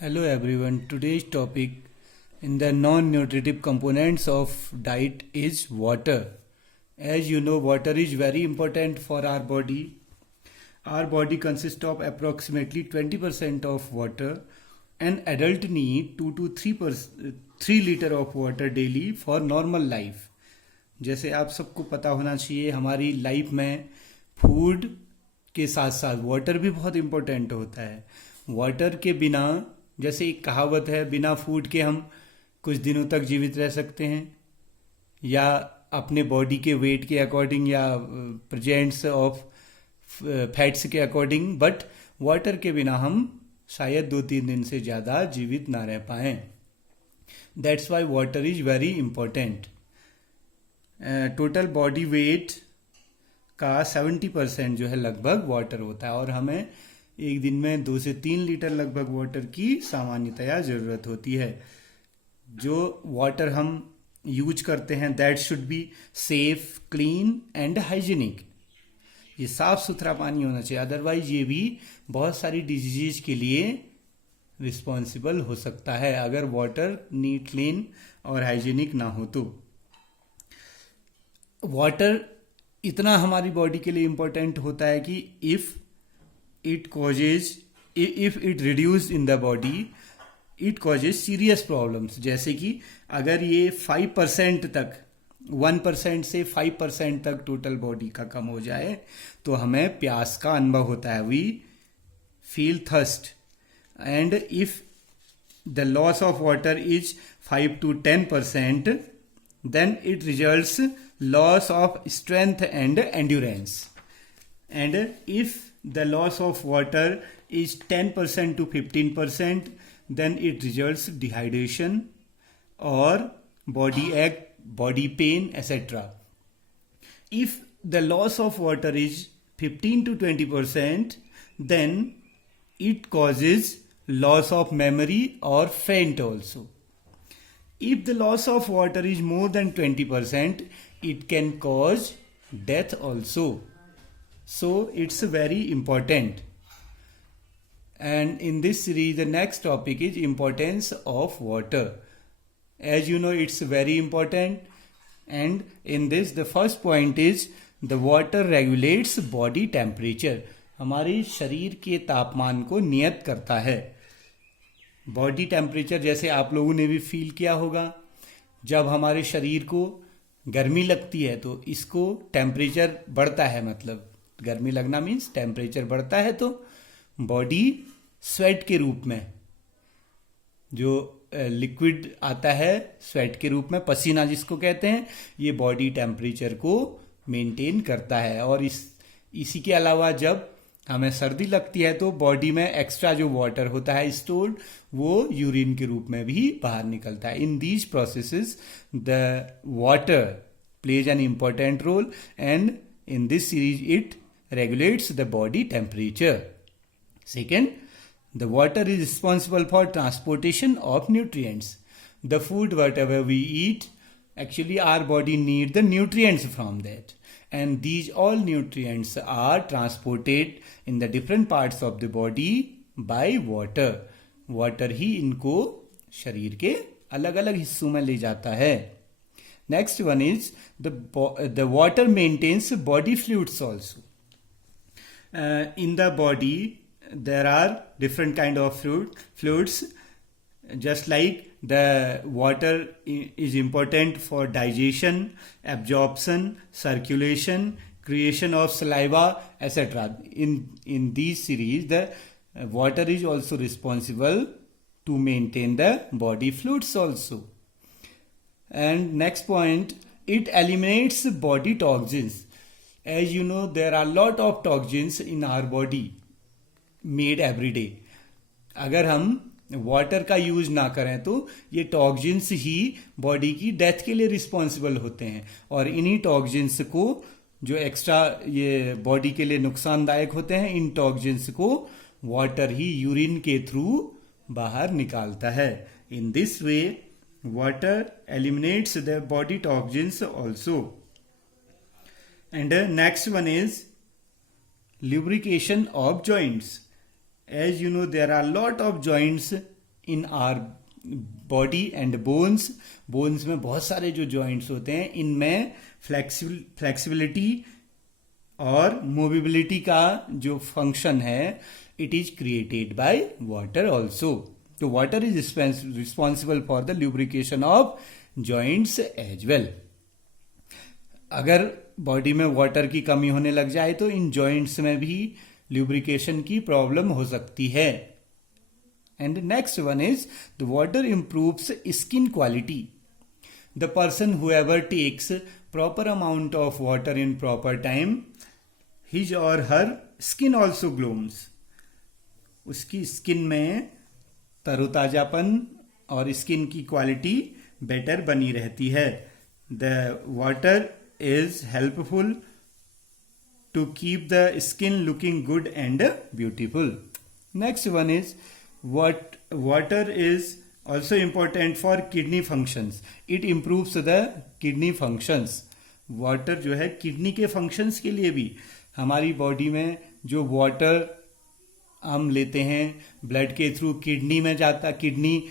Hello everyone. Today's topic in the non-nutritive components of diet is water. As you know, water is very important for our body. Our body consists of approximately 20% of water. An adult need 2 to 3 liter of water daily for normal life. जैसे आप सबको पता होना चाहिए हमारी life में food के साथ साथ वाटर भी बहुत इम्पोर्टेंट होता है. वाटर के बिना, जैसे एक कहावत है, बिना फूड के हम कुछ दिनों तक जीवित रह सकते हैं या अपने बॉडी के वेट के अकॉर्डिंग या प्रेजेंस ऑफ फैट्स के अकॉर्डिंग, बट वाटर के बिना हम शायद 2-3 दिन से ज़्यादा जीवित ना रह पाएँ. That's why water is very important. Total body weight का 70% जो है लगभग वाटर होता है और हमें एक दिन में 2 से 3 लीटर लगभग वाटर की सामान्यतया ज़रूरत होती है. जो वाटर हम यूज करते हैं that should be safe, clean and hygienic. ये साफ सुथरा पानी होना चाहिए, अदरवाइज ये भी बहुत सारी डिजीज के लिए रिस्पॉन्सिबल हो सकता है अगर वाटर नीट, क्लीन और हाइजीनिक ना हो तो. वाटर इतना हमारी बॉडी के लिए इम्पोर्टेंट होता है कि if it reduce in the body it causes serious problems. जैसे कि अगर ये 5% तक, 1% से 5% तक टोटल बॉडी का कम हो जाए तो हमें प्यास का अनुभव होता है. We feel thirst. And if the loss of water is 5 to 10%, then it results loss of strength and endurance. And if the loss of water is 10% to 15%, then it results dehydration or body ache, body pain, etc. If the loss of water is 15 to 20%, then it causes loss of memory or faint also. If the loss of water is more than 20%, it can cause death also. So it's very important. And in this series, the next topic is importance of water. As you know, it's very important. And in this, the first point is the water regulates body temperature. हमारे शरीर के तापमान को नियत करता है. Body temperature जैसे आप लोगों ने भी फील किया होगा, जब हमारे शरीर को गर्मी लगती है तो इसको टेम्परेचर बढ़ता है, मतलब गर्मी लगना मीन्स टेम्परेचर बढ़ता है, तो बॉडी स्वेट के रूप में जो लिक्विड आता है स्वेट के रूप में, पसीना जिसको कहते हैं, ये बॉडी टेम्परेचर को मेंटेन करता है. और इसी के अलावा जब हमें सर्दी लगती है तो बॉडी में एक्स्ट्रा जो वाटर होता है स्टोर्ड, वो यूरिन के रूप में भी बाहर निकलता है. In these processes the water plays an important role and in this series it regulates the body temperature. Second, the water is responsible for transportation of nutrients. The food whatever we eat, actually our body need the nutrients from that, and these all nutrients are transported in the different parts of the body by water. Water ही इनको शरीर के अलग अलग हिस्सों में ले जाता है. Next one is the water maintains body fluids also. In the body there are different kind of fluids. Just like the water is important for digestion, absorption, circulation, creation of saliva, etc. In these series the water is also responsible to maintain the body fluids also. And next point, it eliminates body toxins. As you know, there are lot of toxins in our body made every day. अगर हम water का use ना करें तो ये toxins ही body की death के लिए रिस्पॉन्सिबल होते हैं, और इन्हीं टॉक्सिन्स को जो एक्स्ट्रा ये बॉडी के लिए नुकसानदायक होते हैं, इन टॉक्सिन्स को वाटर ही यूरिन के थ्रू बाहर निकालता है. In this way water eliminates the body toxins also. And next one is lubrication of joints. As you know, there are lot of joints in our body and bones, bones में बहुत सारे जो joints होते हैं इनमें flexibility और mobility का जो फंक्शन है it is created by water also. तो water is responsible for the lubrication of joints as well. अगर बॉडी में वाटर की कमी होने लग जाए तो इन जॉइंट्स में भी ल्यूब्रिकेशन की प्रॉब्लम हो सकती है. And next one is the water improves skin quality. The person whoever takes proper amount of water in proper time, his or her skin also glows. उसकी स्किन में तरोताजापन और स्किन की क्वालिटी बेटर बनी रहती है. The water is helpful to keep the skin looking good and beautiful. Next one is what water is also important for kidney functions. It improves the kidney functions. water जो है kidney के functions के लिए भी, हमारी body में जो water हम लेते हैं ब्लड के थ्रू किडनी में जाता, किडनी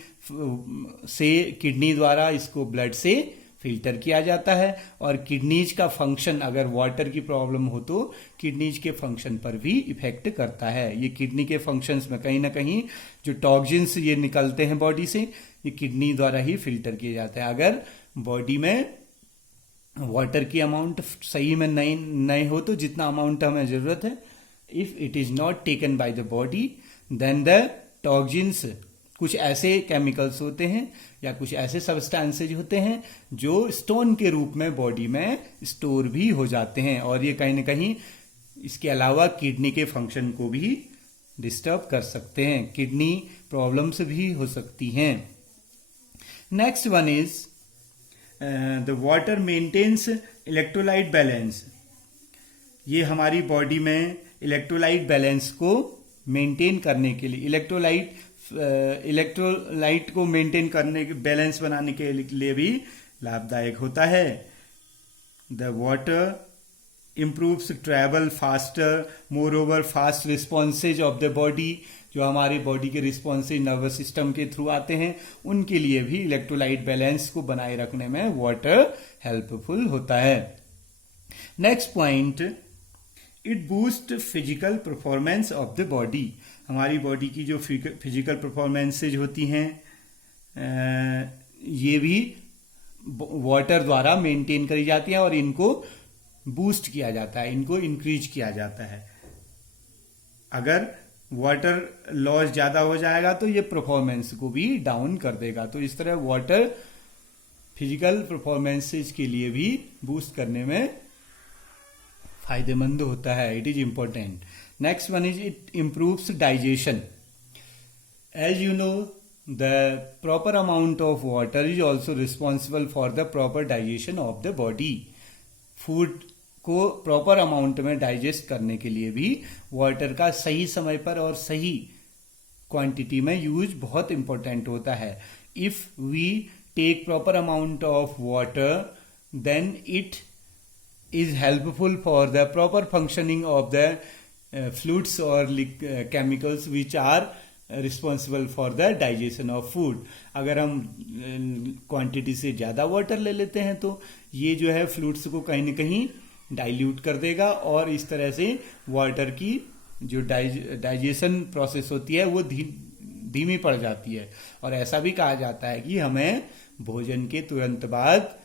द्वारा इसको ब्लड से फिल्टर किया जाता है. और किडनीज का फंक्शन, अगर वाटर की प्रॉब्लम हो तो किडनीज के फंक्शन पर भी इफेक्ट करता है. ये किडनी के फंक्शंस में कहीं ना कहीं जो टॉक्सिन्स ये निकलते हैं बॉडी से, ये किडनी द्वारा ही फिल्टर किए जाते हैं. अगर बॉडी में वाटर की अमाउंट सही में नहीं हो तो जितना अमाउंट हमें जरूरत है, if it is not taken by the body then the toxins, कुछ ऐसे केमिकल्स होते हैं या कुछ ऐसे सब्सटेंसेज होते हैं जो स्टोन के रूप में बॉडी में स्टोर भी हो जाते हैं और ये कहीं ना कहीं इसके अलावा किडनी के फंक्शन को भी डिस्टर्ब कर सकते हैं. किडनी प्रॉब्लम्स भी हो सकती हैं. Next one is the water maintains electrolyte balance. ये हमारी बॉडी में इलेक्ट्रोलाइट बैलेंस को मेंटेन करने के लिए, इलेक्ट्रोलाइट को मेंटेन करने के, बैलेंस बनाने के लिए भी लाभदायक होता है. The water improves travel faster, more over fast responses of the body. जो हमारे बॉडी के रिस्पॉन्सेज नर्वस सिस्टम के थ्रू आते हैं उनके लिए भी इलेक्ट्रोलाइट बैलेंस को बनाए रखने में वाटर हेल्पफुल होता है. Next point, it boost physical performance of the body. हमारी बॉडी की जो फिजिकल परफॉर्मेंसेज होती हैं ये भी वाटर द्वारा मेंटेन करी जाती हैं और इनको बूस्ट किया जाता है, इनको इंक्रीज किया जाता है. अगर वाटर लॉस ज्यादा हो जाएगा तो ये परफॉर्मेंस को भी डाउन कर देगा. तो इस तरह वाटर फिजिकल परफॉर्मेंसेज के लिए भी बूस्ट करने में फायदेमंद होता है. It is important. Next one is it improves digestion. As you know the proper amount of water is also responsible for the proper digestion of the body. Food को proper amount में digest करने के लिए भी water का सही समय पर और सही क्वांटिटी में यूज बहुत इंपॉर्टेंट होता है. If we take proper amount of water then it is helpful for the proper functioning of the fluids or chemicals which are responsible for the digestion of food. अगर हम quantity से ज़्यादा water ले लेते हैं तो ये जो है फ्लूइड्स को कहीं ना कहीं डाइल्यूट कर देगा और इस तरह से वाटर की जो डाइजेशन प्रोसेस होती है वो धीमी पड़ जाती है. और ऐसा भी कहा जाता है कि हमें भोजन के तुरंत बाद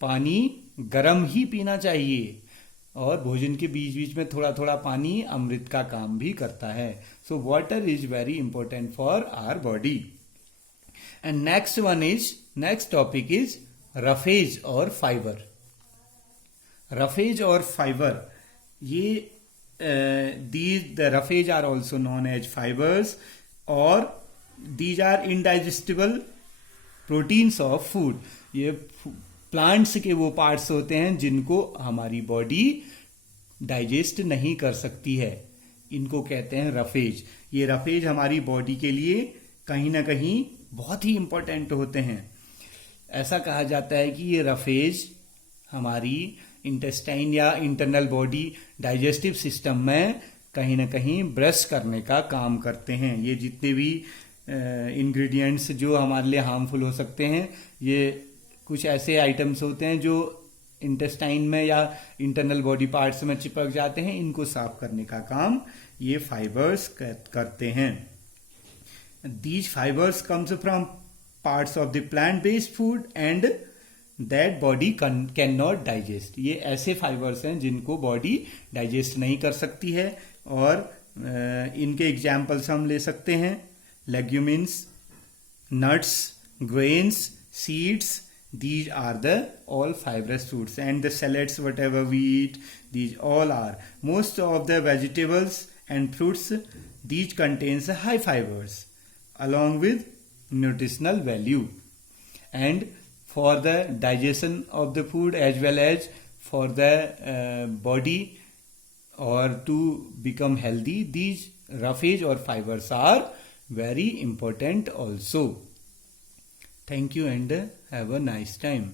पानी गर्म ही पीना चाहिए और भोजन के बीच बीच में थोड़ा थोड़ा पानी अमृत का काम भी करता है. So water is very important for our body. And next topic is roughage और फाइबर. रफेज और फाइबर, ये the roughage are also known as fibres और these are indigestible proteins of food. ये प्लांट्स के वो पार्ट्स होते हैं जिनको हमारी बॉडी डाइजेस्ट नहीं कर सकती है, इनको कहते हैं रफेज. ये रफेज हमारी बॉडी के लिए कहीं ना कहीं बहुत ही इंपॉर्टेंट होते हैं. ऐसा कहा जाता है कि ये रफेज हमारी इंटेस्टाइन या इंटरनल बॉडी डाइजेस्टिव सिस्टम में कहीं ना कहीं ब्रश करने का काम करते हैं. ये जितने भी इंग्रेडिएंट्स जो हमारे लिए हार्मफुल हो सकते हैं। ये कुछ ऐसे आइटम्स होते हैं जो इंटेस्टाइन में या इंटरनल बॉडी पार्ट्स में चिपक जाते हैं, इनको साफ करने का काम ये फाइबर्स करते हैं। These fibres comes from parts of the plant based food and that body can not digest. ये ऐसे फाइबर्स हैं जिनको बॉडी डाइजेस्ट नहीं कर सकती है, और इनके एग्जाम्पल्स हम ले सकते हैं legumes, nuts, grains, seeds. These are the all fibrous fruits, and the salads whatever we eat, these all are. Most of the vegetables and fruits, these contains high fibers along with nutritional value, and for the digestion of the food as well as for the body or to become healthy, these roughage or fibers are very important also. Thank you and have a nice time.